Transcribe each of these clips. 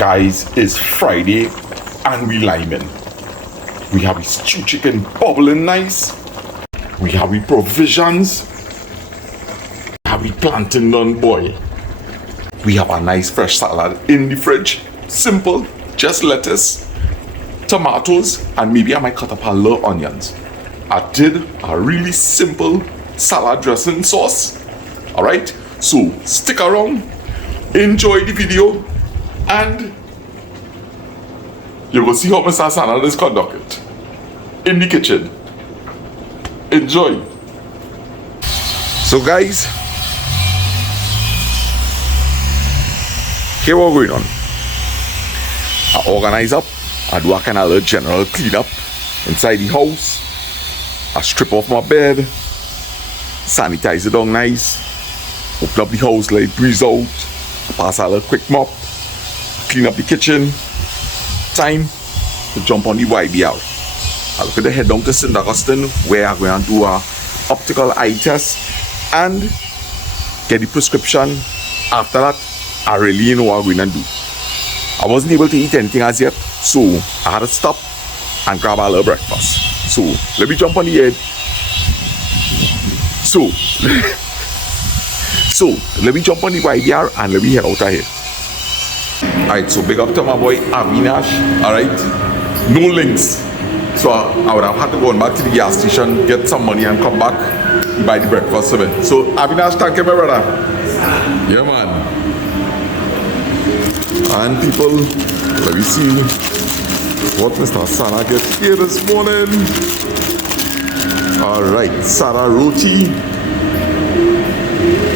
Guys, it's Friday and we liming. We have a stew chicken bubbling nice. We have the provisions. We have the plantain done boil. We have a nice fresh salad in the fridge. Simple, just lettuce, tomatoes, and maybe I might cut up a little onions. I did a really simple salad dressing sauce. Alright, so stick around, enjoy the video, and you will see how Mr. Sanad is conducted in the kitchen. Enjoy. So guys, here what going on. I organize up, I do a kind of little general clean up inside the house. I strip off my bed, sanitize it down nice, open up the house, let it breeze out, pass a little quick mop, clean up the kitchen. Time to jump on the YBR. I look at the head down to St. Augustine where I'm going to do a optical eye test and get the prescription. After that, I really know what I'm going to do. I wasn't able to eat anything as yet, so I had to stop and grab a little breakfast. So let me jump on the head. So let me jump on the YBR and let me head out of here. Alright, so big up to my boy Avinash. Alright, no links. So I would have had to go back to the gas station, get some money and come back, buy the breakfast for it. So Avinash, thank you my brother. Yeah man. And people, let me see what Mr. Sana gets here this morning. Alright, Sana roti,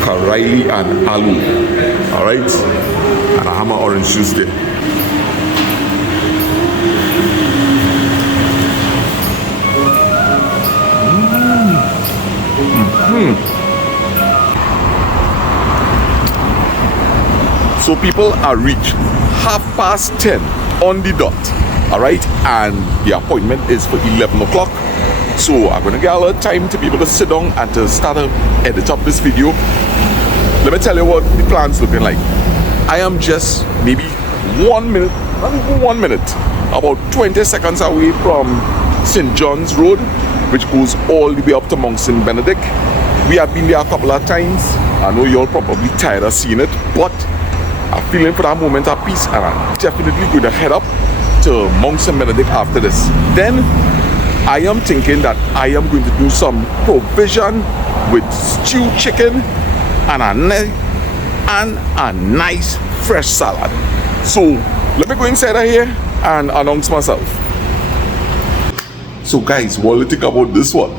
karaili and aloo. Alright, and I have my orange juice there. So people are reached 10:30 on the dot. Alright, and the appointment is for 11 o'clock. So I'm gonna get a little time to be able to sit down and to start to edit up this video. Let me tell you what the plan's looking like. I am just maybe 1 minute, not even 1 minute, about 20 seconds away from St. John's Road, which goes all the way up to Mount St. Benedict. We have been there a couple of times. I know you're probably tired of seeing it, but I'm feeling for that moment of peace, and I'm definitely going to head up to Mount St. Benedict after this. Then I am thinking that I am going to do some provision with stewed chicken and a nice fresh salad. So let me go inside of here and announce myself. So guys, what do you think about this one?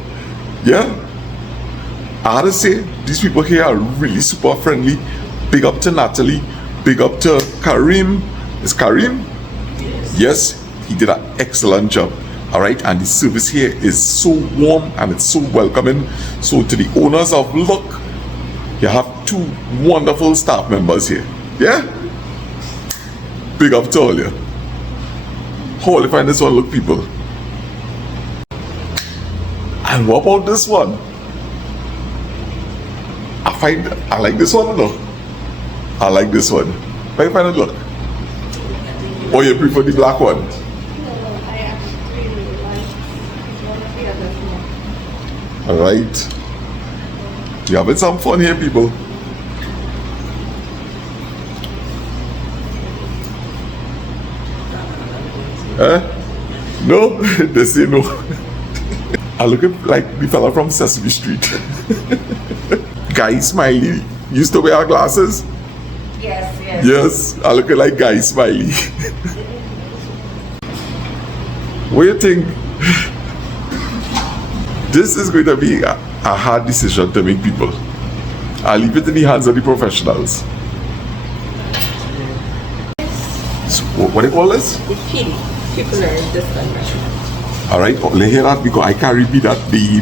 Yeah, I had to say these people here are really super friendly. Big up to Natalie, big up to Karim. Is Karim? Yes, he did an excellent job. Alright, and the service here is so warm and it's so welcoming. So to the owners of Look, you have two wonderful staff members here. Yeah? Big up to all you. How will you find this one, Look people? And what about this one? I like this one, no? I like this one. How you find it, Look? Or you prefer the black one? No, I actually like one of the others more. Alright. You're having some fun here, people. No? They say no. I look like the fella from Sesame Street. Guy Smiley used to wear glasses. Yes. Yes, I look like Guy Smiley. What do you think? This is going to be a hard decision to make, people. I'll leave it in the hands of the professionals. So, what do you call this? The PD. People are different. Alright, let's hear that because I can't repeat that. The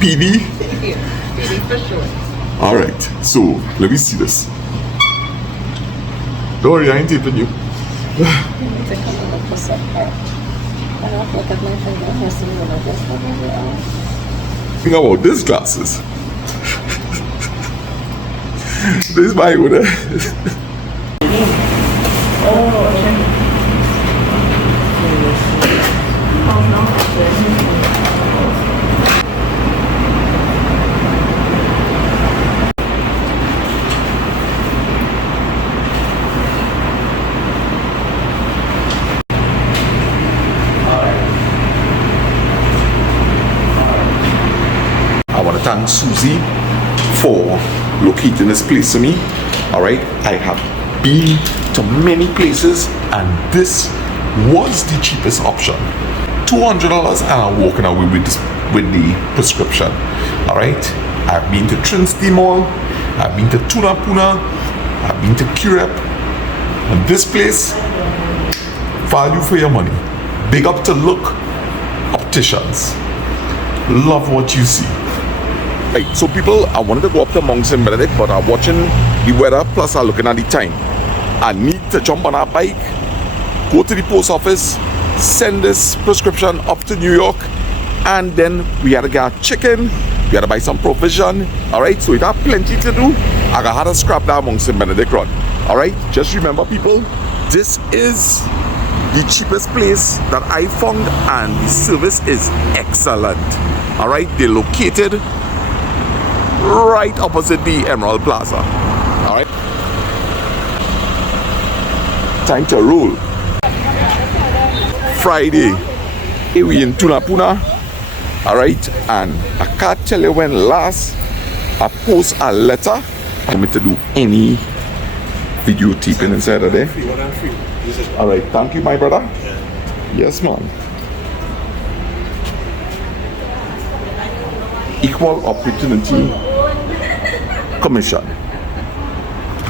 PD? Here. PD for sure. Alright, so let me see this. Don't worry, I ain't taping you. Take a little close up part. I don't look at my finger. I see a little bit. Think about these glasses. This is my order. Oh, thank Susie for locating this place for me. Alright, I have been to many places and this was the cheapest option. $200 and I'm walking away with the prescription. Alright, I've been to Trinity Mall, I've been to Tunapuna, I've been to Kirep, and this place, value for your money. Big up to Look Opticians. Love what you see. Right, so people, I wanted to go up to Mount St. Benedict, but I'm watching the weather, plus I'm looking at the time. I need to jump on a bike, go to the post office, send this prescription up to New York, and then we had to get chicken, we had to buy some provision. Alright, so we got plenty to do. I got to scrap that Mount St. Benedict run. Alright, just remember people, this is the cheapest place that I found and the service is excellent. Alright, they're located right opposite the Emerald Plaza. Alright, time to roll. Friday, we in Tunapuna. Alright, and I can't tell you when last I post a letter for me to do any videotaping inside of there. Alright, thank you my brother. Yes man. Equal Opportunity Commission.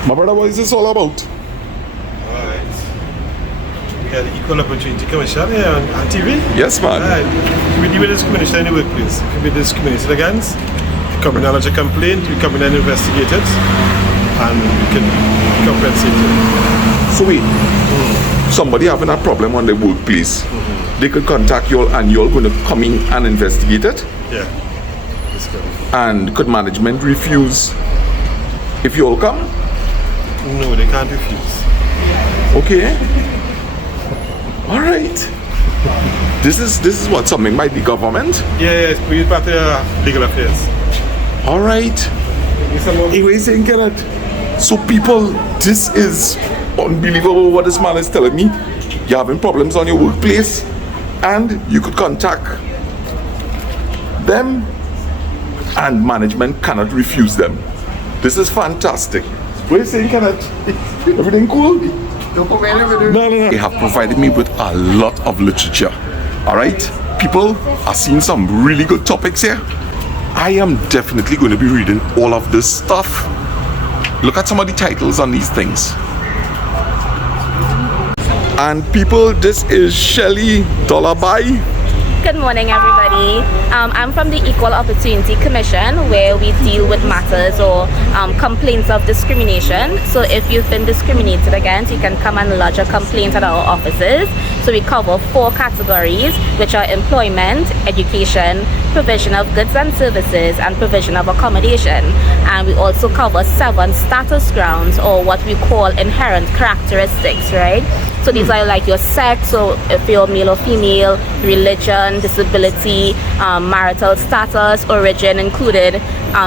My brother, what is this all about? Alright. Yeah, the Equal Opportunity Commission here on TV. Yes man. Alright. We deal with discrimination in the workplace. It can be discriminated against. You come in and lodge a complaint, we come in and investigate it, and we can compensate it. So wait, somebody having a problem on the workplace, they could contact you all and you're going to come in and investigate it? Yeah. That's good. And could management refuse if you all come? No, they can't refuse. Okay. All right. This is what, something by the government? Yeah, we use part of legal affairs. All right. Anyway, saying that. So people, this is unbelievable what this man is telling me. You're having problems on your workplace and you could contact them and management cannot refuse them. This is fantastic. What are you saying, Kenneth? Everything cool? No. They have provided me with a lot of literature. Alright? People are seeing some really good topics here. I am definitely going to be reading all of this stuff. Look at some of the titles on these things. And people, this is Shelly Dollaby. Good morning, everybody. I'm from the Equal Opportunity Commission, where we deal with matters or complaints of discrimination. So if you've been discriminated against, you can come and lodge a complaint at our offices. So we cover 4 categories, which are employment, education, provision of goods and services, and provision of accommodation. And we also cover 7 status grounds, or what we call inherent characteristics, right? So these are like your sex, so if you're male or female, religion, disability, marital status, origin included,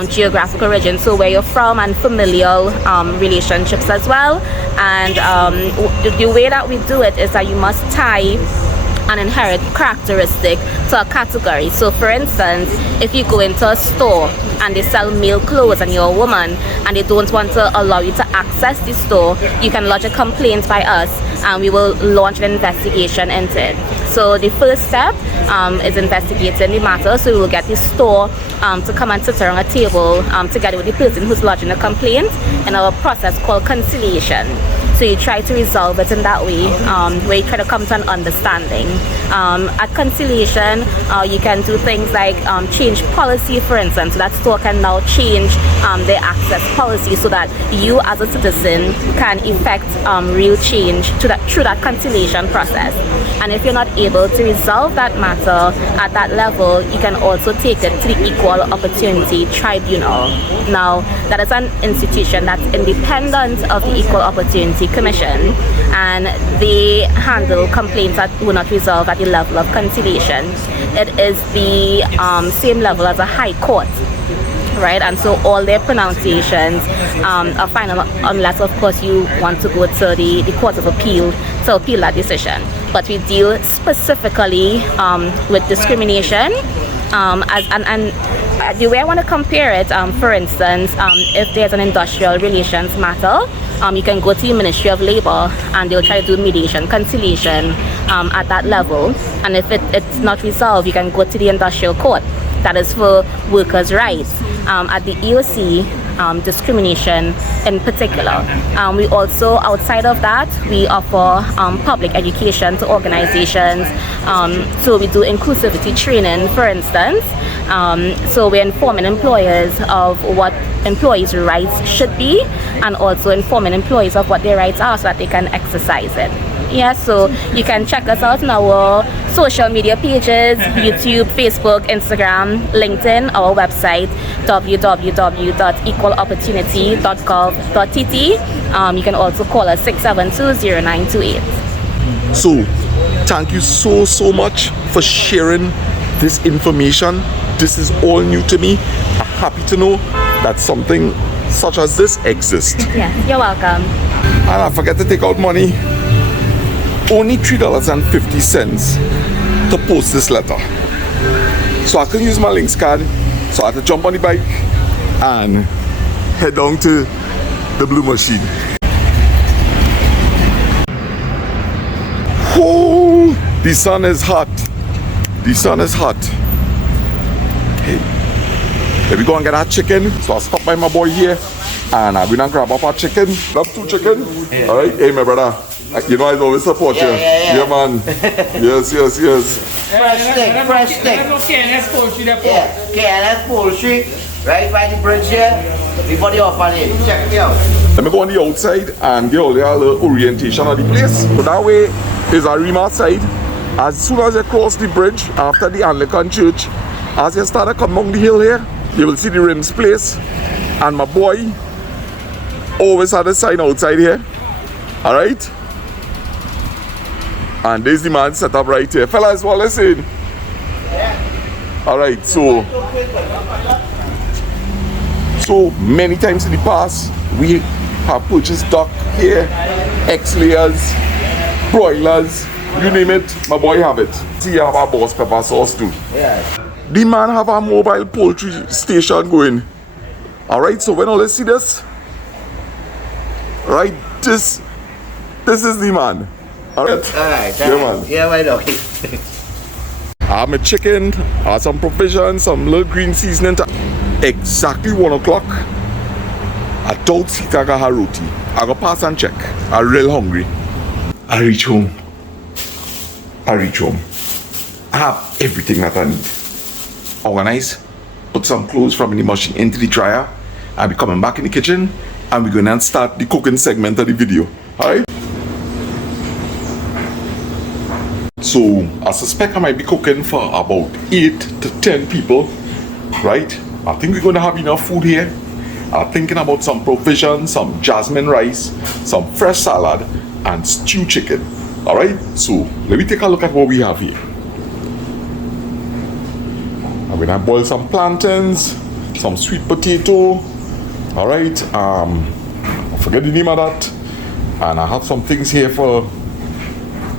geographic origin, so where you're from, and familial relationships as well. And the way that we do it is that you must tie an inherent characteristic to a category. So for instance, if you go into a store and they sell male clothes and you're a woman and they don't want to allow you to access the store, you can lodge a complaint by us and we will launch an investigation into it. So the first step is investigating the matter. So we will get the store to come and sit around a table together with the person who's lodging a complaint in our process called conciliation. So you try to resolve it in that way, where you try to come to an understanding. At conciliation, you can do things like change policy, for instance. So that store can now change their access policy so that you as a citizen can effect real change through that conciliation process. And if you're not able to resolve that matter at that level, you can also take it to the Equal Opportunity Tribunal. Now, that is an institution that's independent of the Equal Opportunity Commission, and they handle complaints that were not resolved at the level of conciliation. It is the same level as a high court, right? And so all their pronunciations are final, unless of course you want to go to the Court of Appeal to appeal that decision. But we deal specifically with discrimination, The way I want to compare it, for instance, if there's an industrial relations matter, you can go to the Ministry of Labor and they'll try to do mediation, conciliation at that level. And if it's not resolved, you can go to the industrial court. That is for workers' rights. At the EOC, discrimination in particular. We also, outside of that, we offer public education to organizations. So we do inclusivity training, for instance. So we're informing employers of what employees' rights should be, and also informing employees of what their rights are so that they can exercise it. Yeah, so you can check us out on our social media pages, YouTube, Facebook, Instagram, LinkedIn, our website, www.equalopportunity.gov.tt. You can also call us 672-0928. So, thank you so much for sharing this information. This is all new to me. I'm happy to know that something such as this exists. Yeah, you're welcome. And I forget to take out money. Only $3.50 to post this letter. So I can use my links card. So I had to jump on the bike and head down to the blue machine. Oh, the sun is hot. The sun is hot. Hey, let me go and get our chicken. So I stopped by my boy here and I'm gonna grab up our chicken. Love 2 chicken. Yeah. All right, hey my brother. You know I always support you. Yeah, man. Yes. Fresh stick. KNS poultry, right by the bridge here, before the orphanage. Check it out. Let me go on the outside and get all the little orientation of the place. So that way is a Rima side. As soon as you cross the bridge after the Anglican church, as you start to come down the hill here, you will see the Rims place. And my boy always had a sign outside here. Alright? And there's the man set up right here. Fellas, what listen? Alright, so many times in the past we have purchased duck here, X-layers, broilers, you name it, my boy have it. See, you have our boss pepper sauce too. Yeah. The man have a mobile poultry station going. Alright, so when all you see this, right, this is the man. Alright, yeah, man. Yeah, my dog. I have my chicken, I have some provisions, some little green seasoning. Exactly 1 o'clock, I don't see Tagaha roti. I go pass and check. I'm real hungry. I reach home. I have everything that I need. Organize, put some clothes from the machine into the dryer. I'll be coming back in the kitchen and we're gonna start the cooking segment of the video. Alright? So I suspect I might be cooking for about 8 to 10 people, right? I think we're gonna have enough food here. I'm thinking about some provisions, some jasmine rice, some fresh salad, and stew chicken. Alright, so let me take a look at what we have here. I'm gonna boil some plantains, some sweet potato. Alright, I forget the name of that. And I have some things here for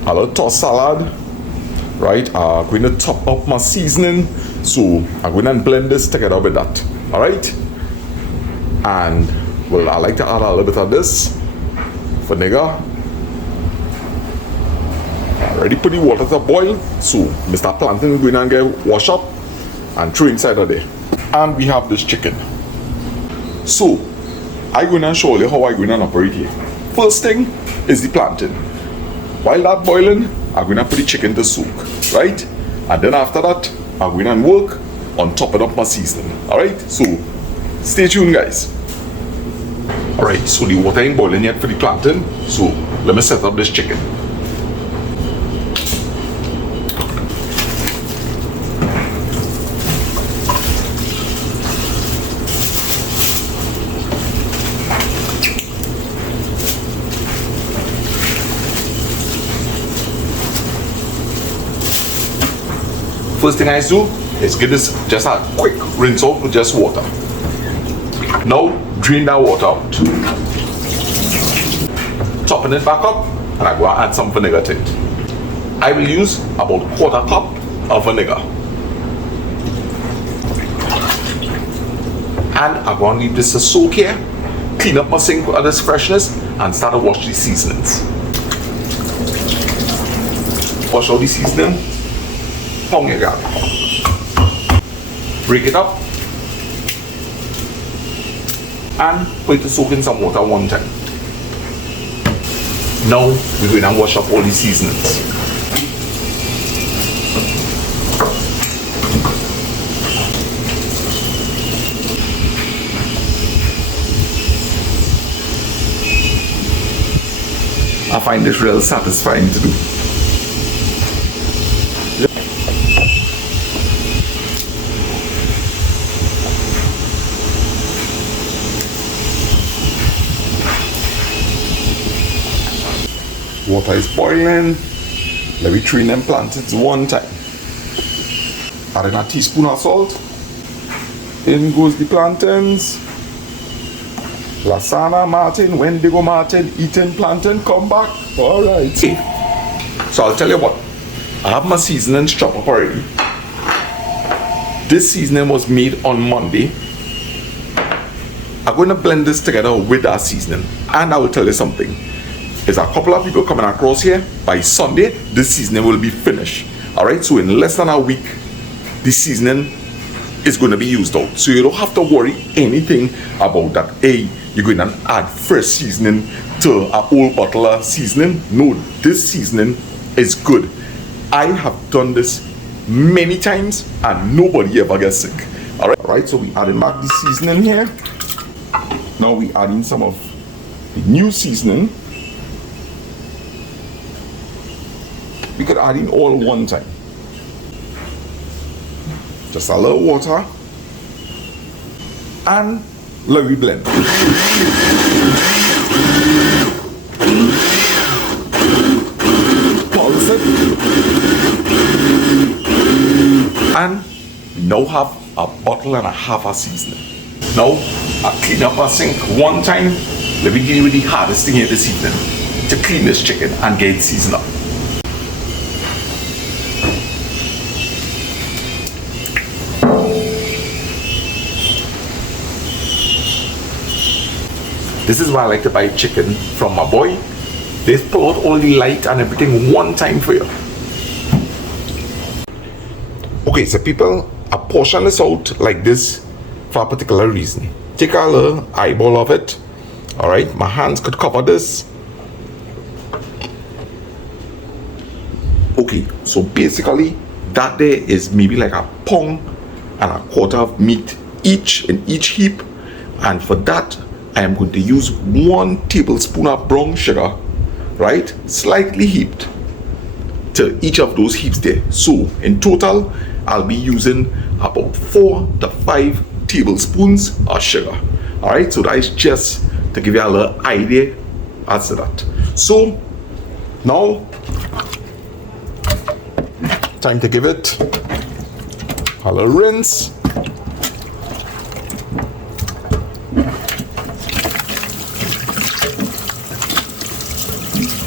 a little tossed salad. Right, I'm going to top up my seasoning. So I'm going to blend this together with that. Alright, and well, I like to add a little bit of this vinegar. Already put the water to boil, so Mr. Plantain is going to get washed up and throw inside of there. And we have this chicken. So I'm going to show you how I'm going to operate here. First thing is the plantain. While that boiling, I'm going to put the chicken to soak, right? And then after that, I'm going to work on topping up my seasoning. Alright, so stay tuned, guys. Alright, so the water ain't boiling yet for the plantain, so let me set up this chicken. First thing I do is give this just a quick rinse out with just water. Now drain that water out. Topping it back up, and I go and add some vinegar to it. I will use about 1/4 cup of vinegar. And I'm going to leave this to soak here, clean up my sink with all this freshness, and start to wash these seasonings. Wash all the seasoning, pound your garlic. Break it up, and put it to soak in some water one time. Now we're going to wash up all these seasonings. I find this real satisfying to do. Water is boiling. Let me train them plantains one time. Add in a teaspoon of salt. In goes the plantains. Lasana Martin, Wendigo Martin, eating plantain, come back. Alright. So I'll tell you what. I have my seasonings chopped up already. This seasoning was made on Monday. I'm going to blend this together with that seasoning. And I will tell you something. There's a couple of people coming across here. By Sunday, this seasoning will be finished. Alright, so in less than a week, this seasoning is going to be used out. So you don't have to worry anything about that. Hey, you're going to add fresh seasoning to an old bottle of seasoning. No, this seasoning is good. I have done this many times and nobody ever gets sick. Alright, so we adding back the seasoning here. Now we adding some of the new seasoning. We could add in all one time. Just a little water and let me blend. Pulse it. And we now have a bottle and a half of seasoning. Now I clean up my sink one time. Let me give you the hardest thing here this evening to clean this chicken and get it seasoned up. This is why I like to buy chicken from my boy. They pull out all the light and everything one time for you. Okay, so people, I portion this out like this for a particular reason. Take a little eyeball of it. Alright, my hands could cover this. Okay, so basically that there is maybe like a pound and a quarter of meat each in each heap, and for that I am going to use 1 tablespoon of brown sugar, right, slightly heaped to each of those heaps there. So in total I'll be using about 4 to 5 tablespoons of sugar. Alright, so that is just to give you a little idea as to that. So now time to give it a little rinse.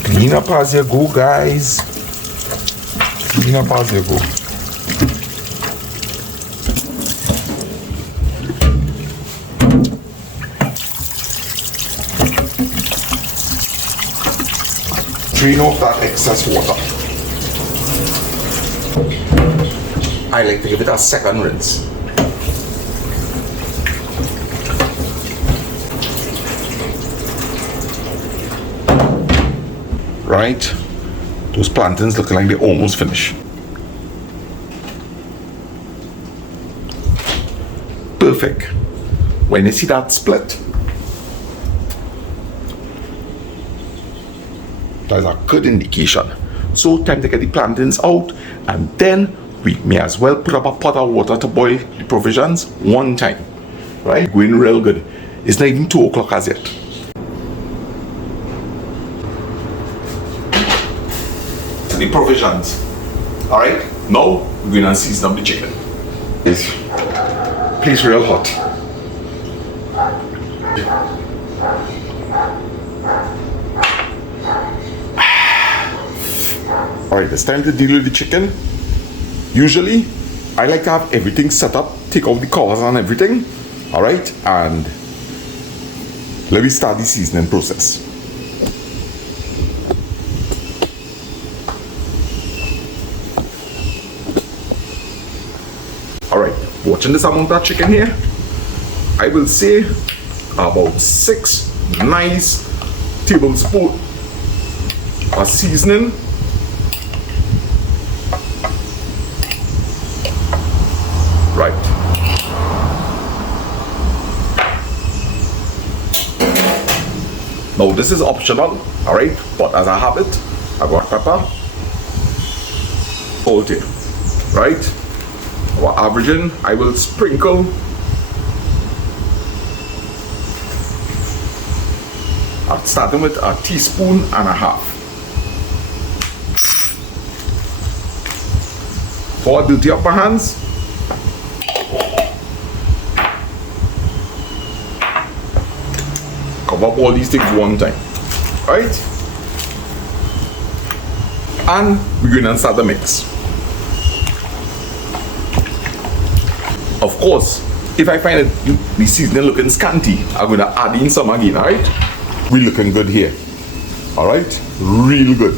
Clean up as you go, guys. Clean up as you go. Drain off that excess water. I like to give it a second rinse. Right, those plantains looking like they're almost finished. Perfect. When you see that split, that's a good indication. So time to get the plantains out, and then we may as well put up a pot of water to boil the provisions one time. Right, going real good. It's not even 2 o'clock as yet. The provisions. Alright, now we're going to season up the chicken. It's place real hot. Alright, it's time to deal with the chicken. Usually I like to have everything set up, take out the covers and everything, All right, and let me start the seasoning process. All right, watching this amount of chicken here, I will say about 6 nice tablespoons of seasoning. Right. Now this is optional, all right, but as I have it, I got pepper, salty, right? Our averaging, I will sprinkle starting with a teaspoon and a half. For dirty up my hands, cover up all these things one time, right? And we're going to start the mix. Of course, if I find it the seasoning looking scanty, I'm going to add in some again, all right? We're looking good here, all right? Real good.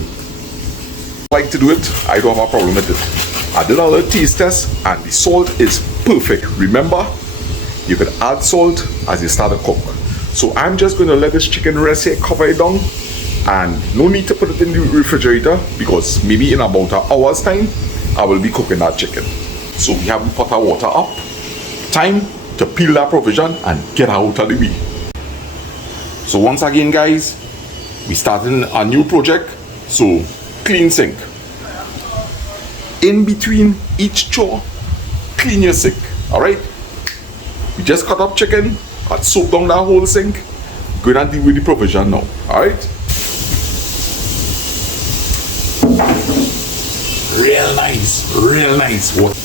I like to do it, I don't have a problem with it. I did a little taste test and the salt is perfect. Remember, you can add salt as you start to cook. So I'm just going to let this chicken rest here, cover it down, and no need to put it in the refrigerator because maybe in about an hour's time, I will be cooking that chicken. So we have the pot of water up. Time to peel that provision and get out of the way. So once again, guys, we starting a new project. So clean sink. In between each chore, clean your sink. All right. We just cut up chicken and soak down that whole sink. Go and deal with the provision now. All right. Real nice. Real nice. What?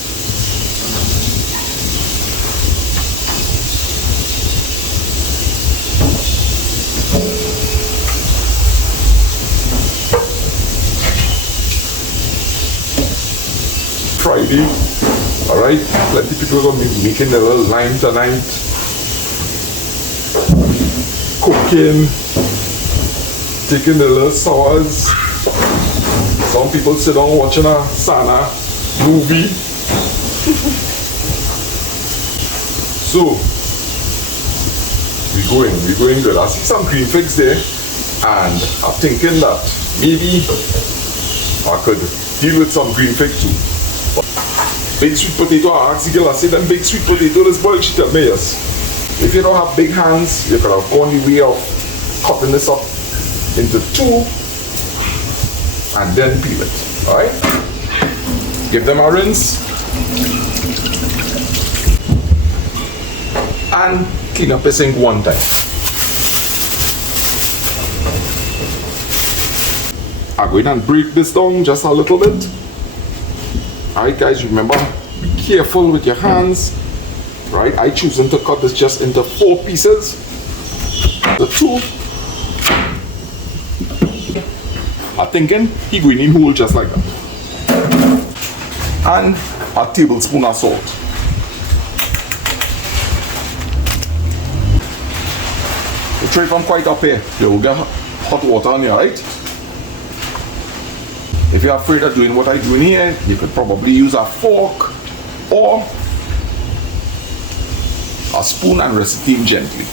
Friday, all right. Plenty people gonna be making their little lime tonight, cooking, taking their little showers. Some people sit down watching a sauna movie. So we're going good. I see some green figs there, and I'm thinking that maybe I could deal with some green fig too. Big sweet potato, I asked the girl, I said, them big sweet potato, this boy, she tell me yes. If you don't have big hands, you could have gone the way of cutting this up into 2 and then peel it, alright? Give them a rinse and clean up the sink one time. I'm going to break this down just a little bit. Alright guys, remember, be careful with your hands. Right, I choosing to cut this just into 4 pieces. The 2. I'm thinking he going in whole just like that. And a tablespoon of salt. You try from quite up here, you will get hot water on you, right? If you're afraid of doing what I'm doing here, you could probably use a fork or a spoon and rest it in gently.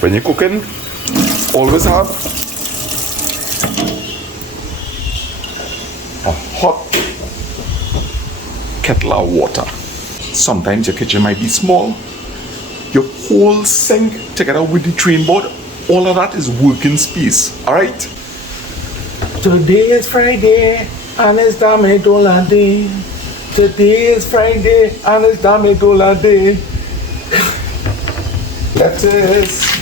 When you're cooking, always have a hot kettle of water. Sometimes your kitchen might be small. Your whole sink together with the train board, all of that is working space. Alright? Today is Friday and it's $1 day. Today is Friday and it's $1 day. Lettuce.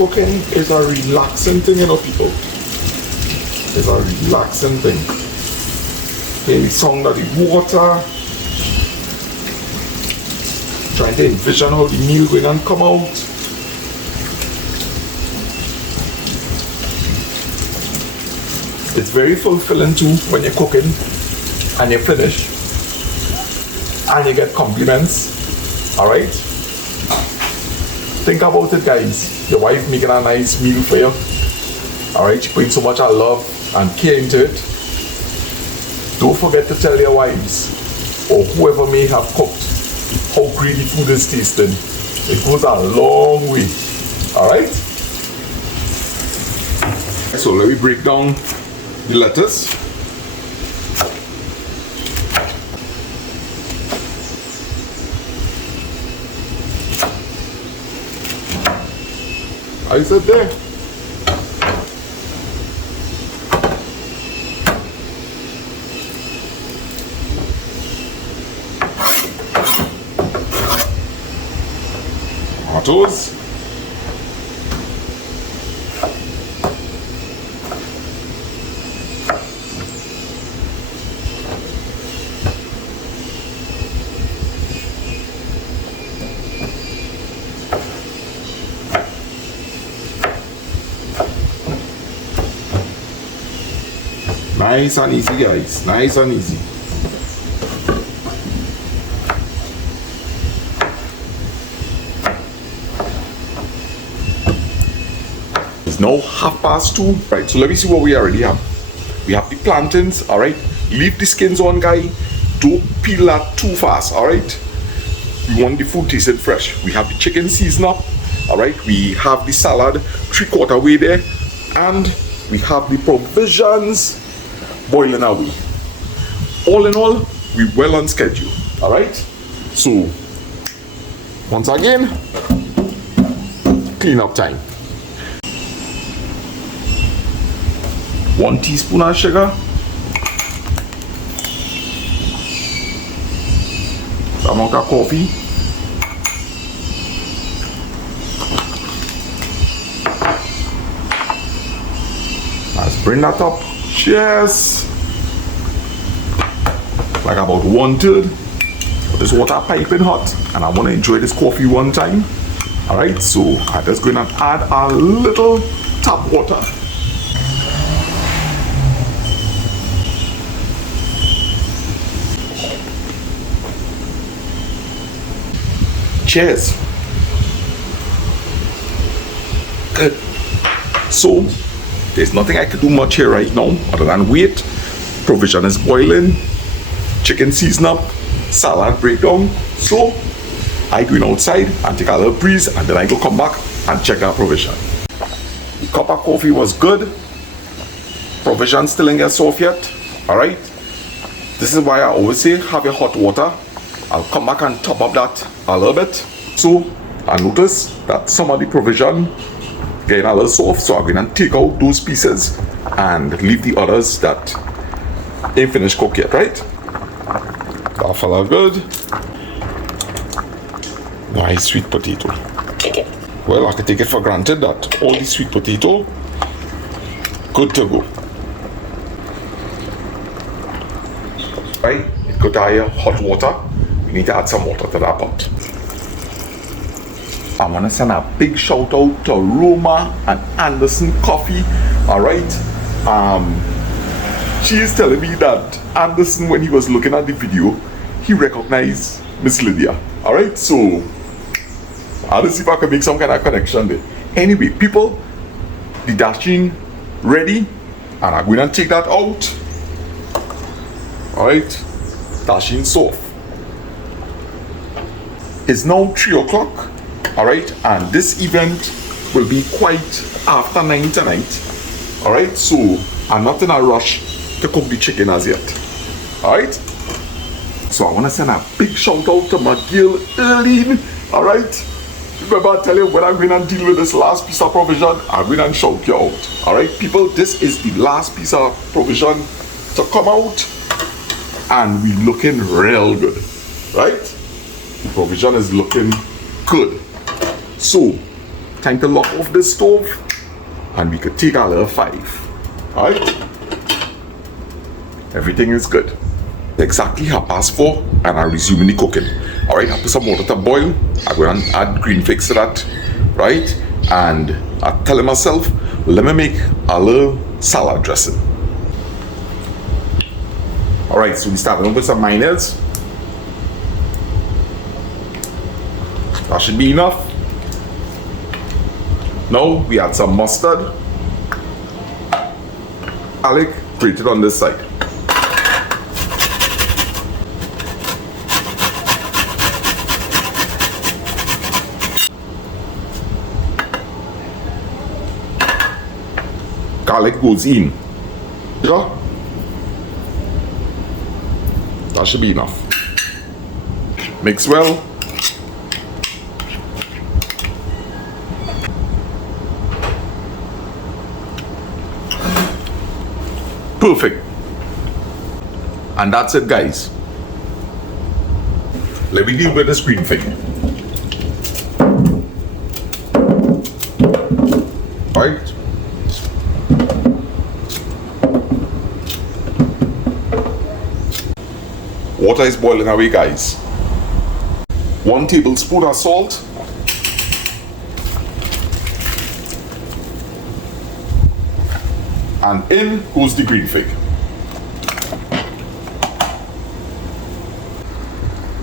cooking is a relaxing thing, you know, people. It's a relaxing thing. Hear the sound of the water. Trying to envision how the meal going and come out. It's very fulfilling too when you're cooking and you finish and you get compliments. Alright? Think about it, guys. Your wife making a nice meal for you. Alright? She putting so much love and care into it. Don't forget to tell your wives or whoever may have cooked how great the food is tasting. It goes a long way. Alright? So let me break down the lettuce. How is it there? Tomatoes. Nice and easy, guys. Nice and easy. It's now 2:30. Right, so let me see what we already have. We have the plantains, alright? Leave the skins on, guy. Don't peel that too fast, alright? We want the food tasted fresh. We have the chicken seasoned up, alright? We have the salad 3/4 way there. And we have the provisions boiling away. All in all, we're well on schedule. Alright? So, once again, clean up time. 1 teaspoon of sugar. Some amount of coffee. Let's bring that up. Cheers. Like about 1/3. This water piping hot, and I want to enjoy this coffee one time. Alright, so I'm just going to add a little tap water. Cheers. Good. So there's nothing I can do much here right now other than wait. Provision is boiling, chicken season up, salad breakdown. So I go outside and take a little breeze, and then I go come back and check our provision. The cup of coffee was good. Provision still ain't get soft yet. Alright. This is why I always say have your hot water. I'll come back and top up that a little bit. So I notice that some of the provision getting a little soft, so I'm going to take out those pieces and leave the others that ain't finished cooked yet, right? That fella good. Nice sweet potato. Well, I can take it for granted that all the sweet potato good to go. Right, it got higher hot water. We need to add some water to that pot. I want to send a big shout out to Roma and Anderson Coffee. Alright. She's telling me that Anderson, when he was looking at the video, he recognized Miss Lydia. Alright, so I'll see if I can make some kind of connection there. Anyway, people, the dashing ready, and I'm going to take that out. Alright, dashing soft. It's now 3 o'clock. Alright, and this event will be quite after 9 tonight. Alright, so I'm not in a rush to cook the chicken as yet. Alright, so I want to send a big shout out to my girl Erlene. Alright, remember I tell you when I'm going to deal with this last piece of provision, I'm going to shout you out. Alright, people, this is the last piece of provision to come out, and we're looking real good. Right, the provision is looking good. So time to lock off this stove and we could take our little 5. Alright? Everything is good. Exactly 4:30 and I'm resuming the cooking. Alright, I put some water to boil. I'm going to add green figs to that. Right? And I'm telling myself, let me make a little salad dressing. Alright, so we started off with some mayonnaise. That should be enough. Now we add some mustard. Garlic, grated on this side. Garlic goes in. Yeah? That should be enough. Mix well. Perfect. And that's it, guys. Let me deal with this green thing. Alright. Water is boiling away, guys. 1 tablespoon of salt. And in goes the green fig.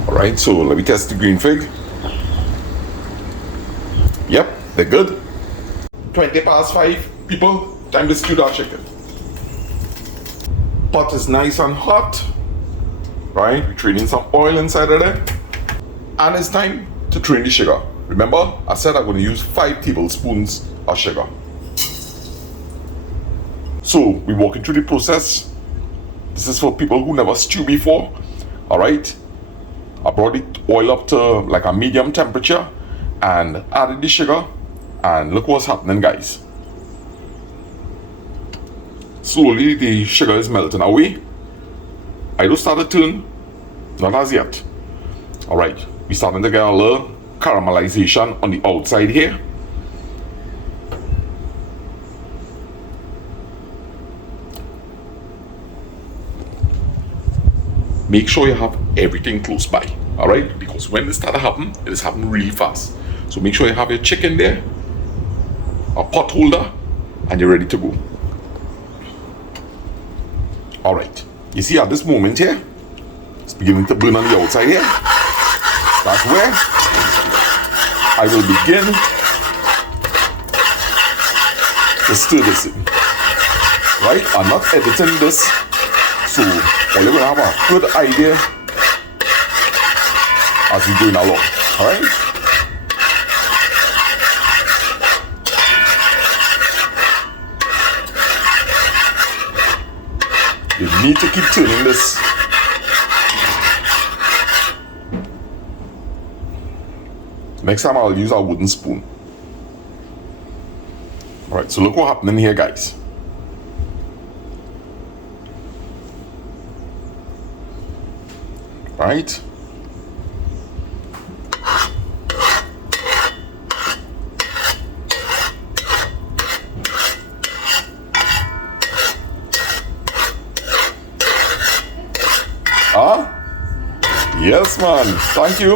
Alright, so let me test the green fig. Yep, they're good. 5:20, people. Time to stew that chicken. Pot is nice and hot. Right, we're training some oil inside of there. And it's time to train the sugar. Remember, I said I'm going to use 5 tablespoons of sugar. So, we're walking through the process. This is for people who never stew before. Alright, I brought the oil up to like a medium temperature and added the sugar. And look what's happening, guys. Slowly the sugar is melting away. I don't start to turn, not as yet. Alright, we're starting to get a little caramelization on the outside here. Make sure you have everything close by, alright? Because when this starts to happen, it is happening really fast. So make sure you have your chicken there, a pot holder, and you're ready to go. Alright. You see at this moment here, it's beginning to burn on the outside here. That's where I will begin to stir this in. Right? I'm not editing this, so you're going to have a good idea as we're going along. Alright? You need to keep turning this. Next time I'll use a wooden spoon. Alright, so look what's happening here, guys. Right? Yes, man. Thank you.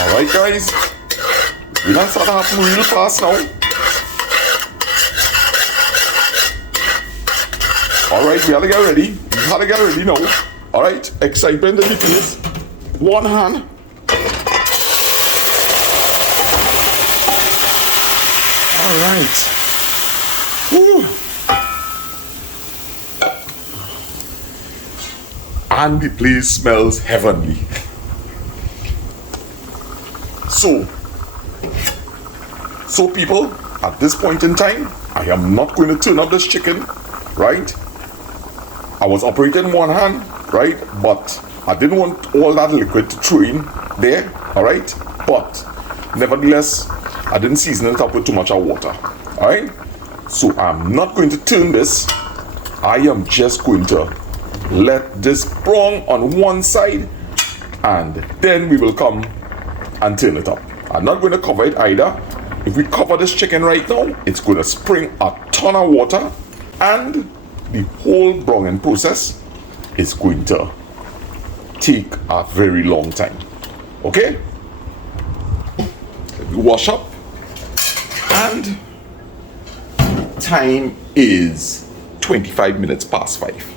Alright, guys. We're gonna start happening real fast now. Alright, we gotta get ready. We gotta get ready now. Alright, excitement in the place. 1 hand. Alright. Woo. And the place smells heavenly. So people, at this point in time, I am not going to turn up this chicken, right? I was operating 1 hand, right? But I didn't want all that liquid to throw in there, alright? But nevertheless, I didn't season it up with too much of water, alright? So I'm not going to turn this. I am just going to let this brown on one side, and then we will come and turn it up. I'm not going to cover it either. If we cover this chicken right now, it's going to spring a ton of water, and the whole browning process is going to take a very long time. Okay? Let me wash up, and time is 25 minutes past 5.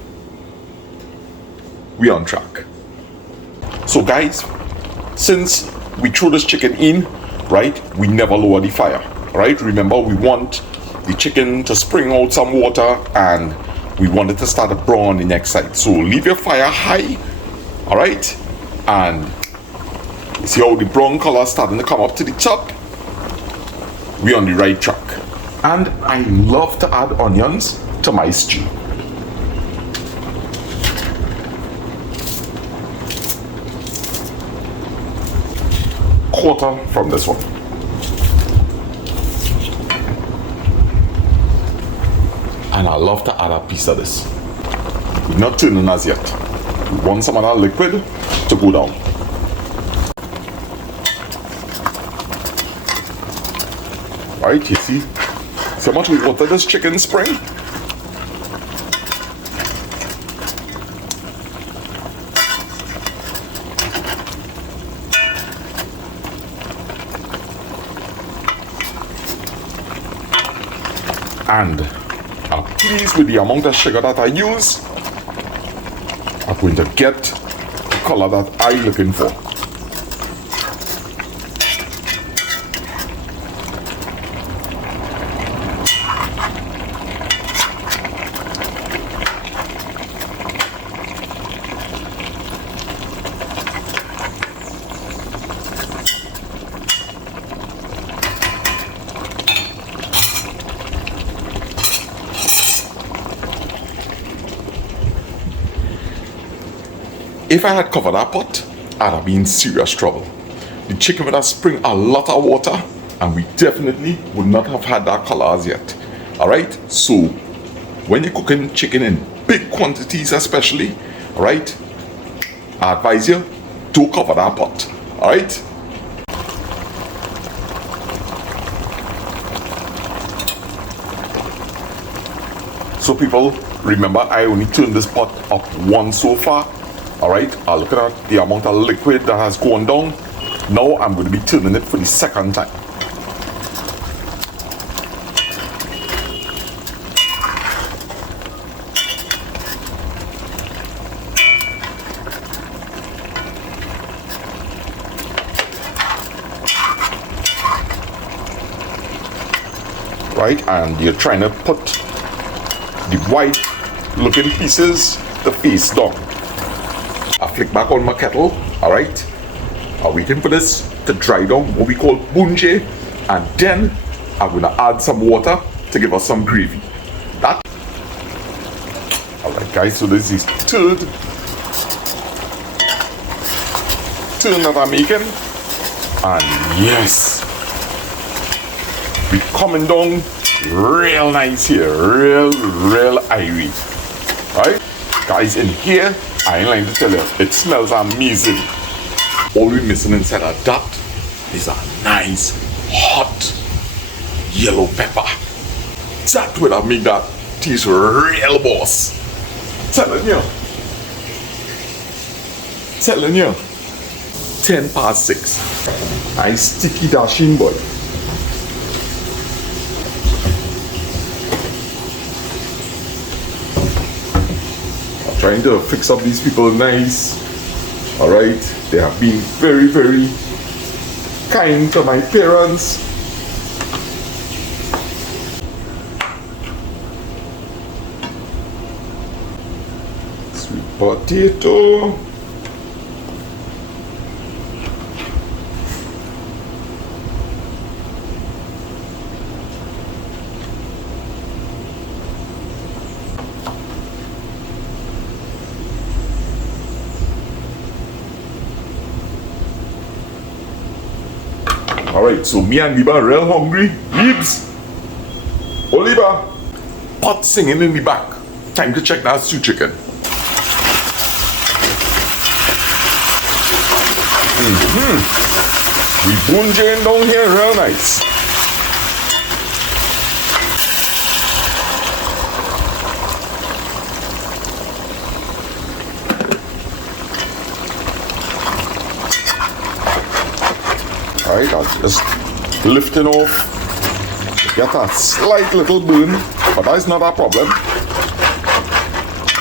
We're on track. So guys, since we threw this chicken in, right, we never lower the fire, right? Remember, we want the chicken to spring out some water, and we want it to start to brown on the next side. So leave your fire high, all right? And you see how the brown color starting to come up to the top? We're on the right track. And I love to add onions to my stew. Quarter from this one. And I love to add a piece of this. We're not turning as yet. We want some of that liquid to go down. Alright, you see how much water this chicken spring? And I'm pleased with the amount of sugar that I use. I'm going to get the color that I'm looking for. If I had covered that pot, I'd have been in serious trouble. The chicken would have spring a lot of water, and we definitely would not have had that color as yet. Alright, so when you're cooking chicken in big quantities especially, alright, I advise you, don't cover that pot. Alright? So people, remember I only turned this pot up once so far. Alright, I'll look at the amount of liquid that has gone down. Now I'm going to be turning it for the second time. Right, and you're trying to put the white looking pieces the face down. I flick back on my kettle, alright? I'm waiting for this to dry down, what we call bunje, and then I'm gonna add some water to give us some gravy. That. Alright guys, so this is third turn that I'm making. And yes, we're coming down real nice here, real airy. Alright? Guys, in here, I ain't lying to tell you, it smells amazing. All we're missing inside of that is a nice, hot, yellow pepper. That would have made that taste real, boss. Telling you. 10 past 6. I sticky dashing boy. Trying to fix up these people nice. Alright, they have been very kind to my parents. Sweet potato. Alright, so me and Liba are real hungry. Libs! Oh Liba! Pot singing in the back. Time to check that stew chicken. We bungeing down here real nice. Alright, I'll just lifting off. Get a slight little burn, but that's not a problem.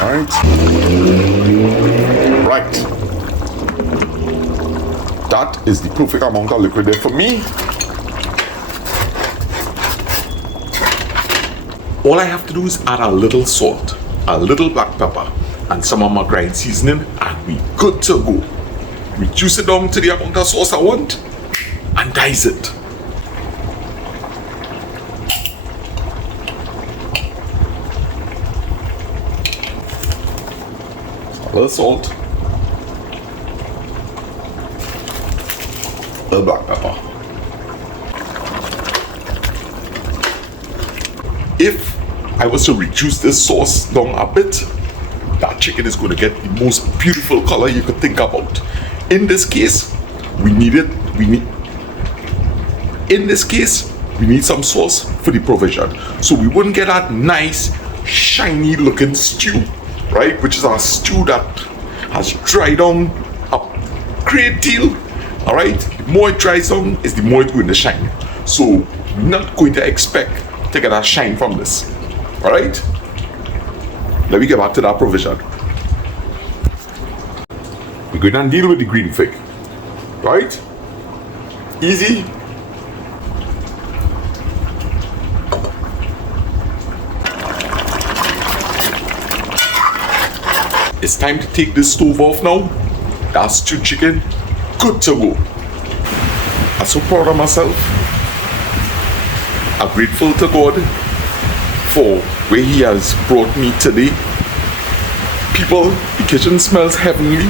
Alright. Right. That is the perfect amount of liquid there for me. All I have to do is add a little salt, a little black pepper, and some of my grind seasoning, and we good to go. Reduce it down to the amount of sauce I want, and dice it. A little salt, a little black pepper. If I was to reduce this sauce down a bit, that chicken is going to get the most beautiful color you could think about. In this case, we need some sauce for the provision, so we wouldn't get that nice shiny looking stew, right? Which is our stew that has dried down a great deal. All right, the more it dries down is the more it's going to shine. So we're not going to expect to get a shine from this. All right, let me get back to that provision. We're going to deal with the green fig, right? Easy. It's time to take this stove off now. That's stewed chicken, good to go. I'm so proud of myself. I'm grateful to God for where He has brought me today. People, the kitchen smells heavenly.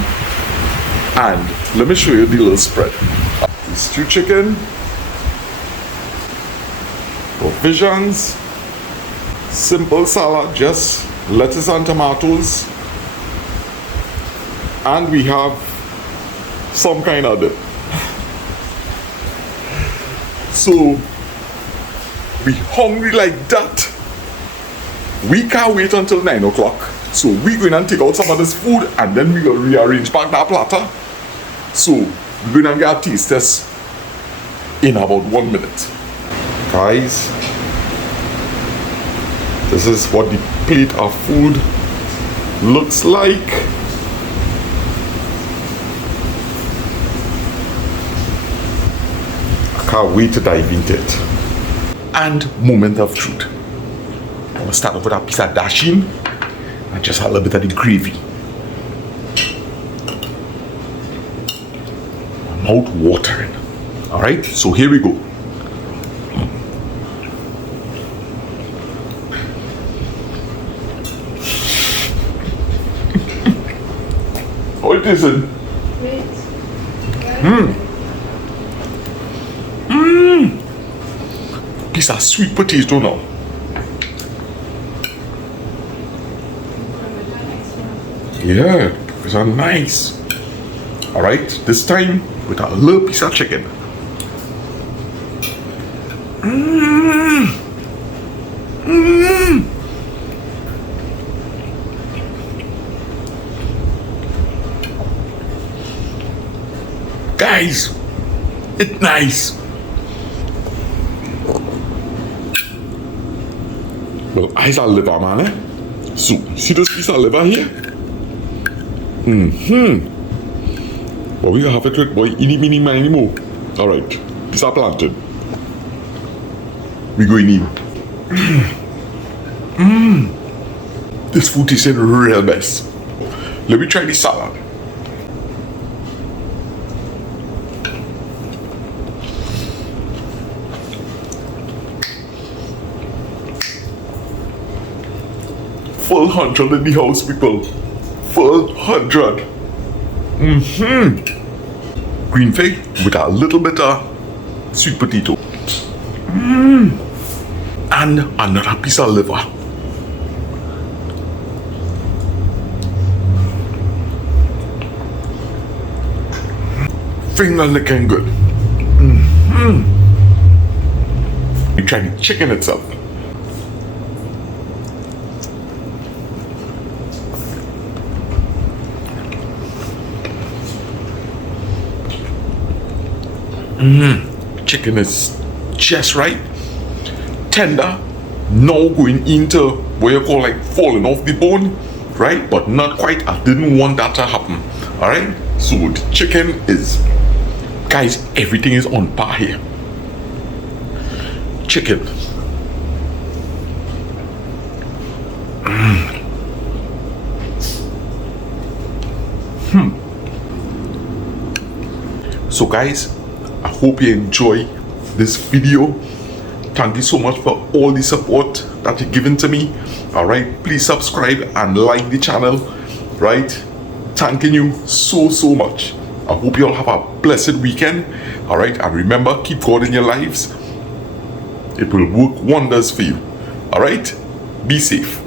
And let me show you the little spread. The stewed chicken, provisions, simple salad, just lettuce and tomatoes. And we have some kind of dip. So, we hungry like that. We can't wait until 9 o'clock. So we're going to take out some of this food and then we're going to rearrange back that platter. So we're going to get a taste test in about 1 minute. Guys, this is what the plate of food looks like. Can't wait to dive into it. And moment of truth. I'm going to start off with a piece of dashing and just a little bit of the gravy. Mouth watering. Alright, so here we go. How it is it? Piece of sweet potato now. Yeah, these are nice. Alright, this time with a little piece of chicken. Guys, it's nice. Well, eyes are liver, man, eh? So, see this piece of liver here? Well, we have it with boy, any, mini, miny, mo. Alright, piece of plantain. We going in. This food tastes real nice. Let me try the salad. Full 100 in the house, people. Full 100. Green fig with a little bit of sweet potato. And another piece of liver. Finger looking good. You try the chicken itself. Chicken is just right, tender, now going into what you call like falling off the bone, right? But not quite. I didn't want that to happen. All right, so the chicken is, guys, everything is on par here. Chicken. So guys, I hope you enjoy this video. Thank you so much for all the support that you're giving to me. All right, please subscribe and like the channel. Right, thanking you so much. I hope you all have a blessed weekend. All right, and remember, keep God in your lives. It will work wonders for you. All right, be safe.